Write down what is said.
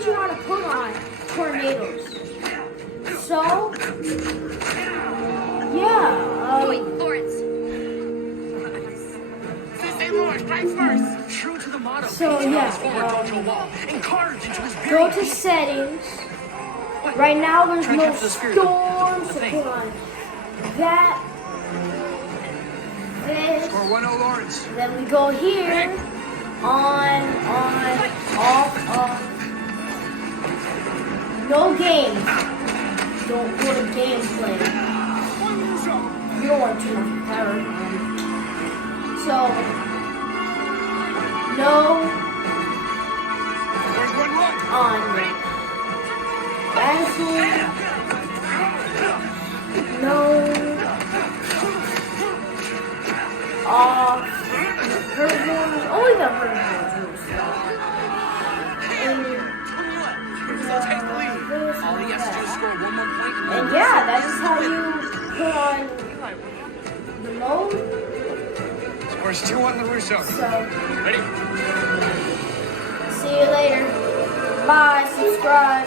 teach you how to put on tornadoes. So, yeah. Wait, Lawrence. Hey, Lawrence, strike first. True to the motto. So, yeah. Go to settings. Right now, there's no storms to put on. That. This. Score 1-0, Lawrence. Then we go here. On, off. No games. Don't go to gameplay. You don't want too much power. So, no There's 1-1. on. Cancel. No off. Herbivores. Only the herbivores. Take the lead. All he has to do is score 1 more point. And yeah, that is how you put on the mode. Scores 2-1 LaRusso. So, Ready? see you later. Bye. Subscribe.